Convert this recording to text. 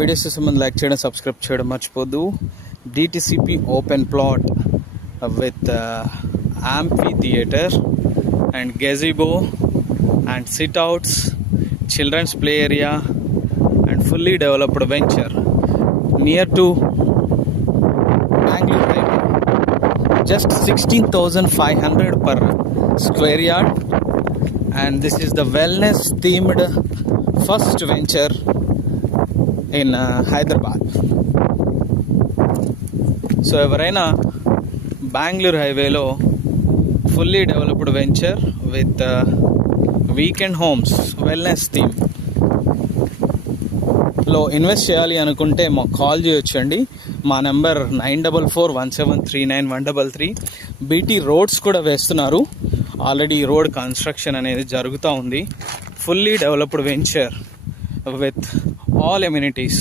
వీడియోస్ చూసే ముందు లైక్ చేయడం, సబ్స్క్రైబ్ చేయడం మర్చిపోద్దు. DTCP open plot with amphi theater and gazebo and sit outs, children's play area and fully developed venture near to Bangalore highway. Just 16,500 per square yard, and this is the wellness themed first venture in Hyderabad. So ఎవరైనా బెంగళూరు హైవేలో fully developed venture with weekend homes wellness థీమ్లో invest చేయాలి అనుకుంటే మాకు కాల్ చేయొచ్చండి. మా నెంబర్ 9441739133. BT roads కూడా వేస్తున్నారు. ఆల్రెడీ రోడ్ కన్స్ట్రక్షన్ అనేది జరుగుతూ ఉంది. Fully developed venture with all amenities.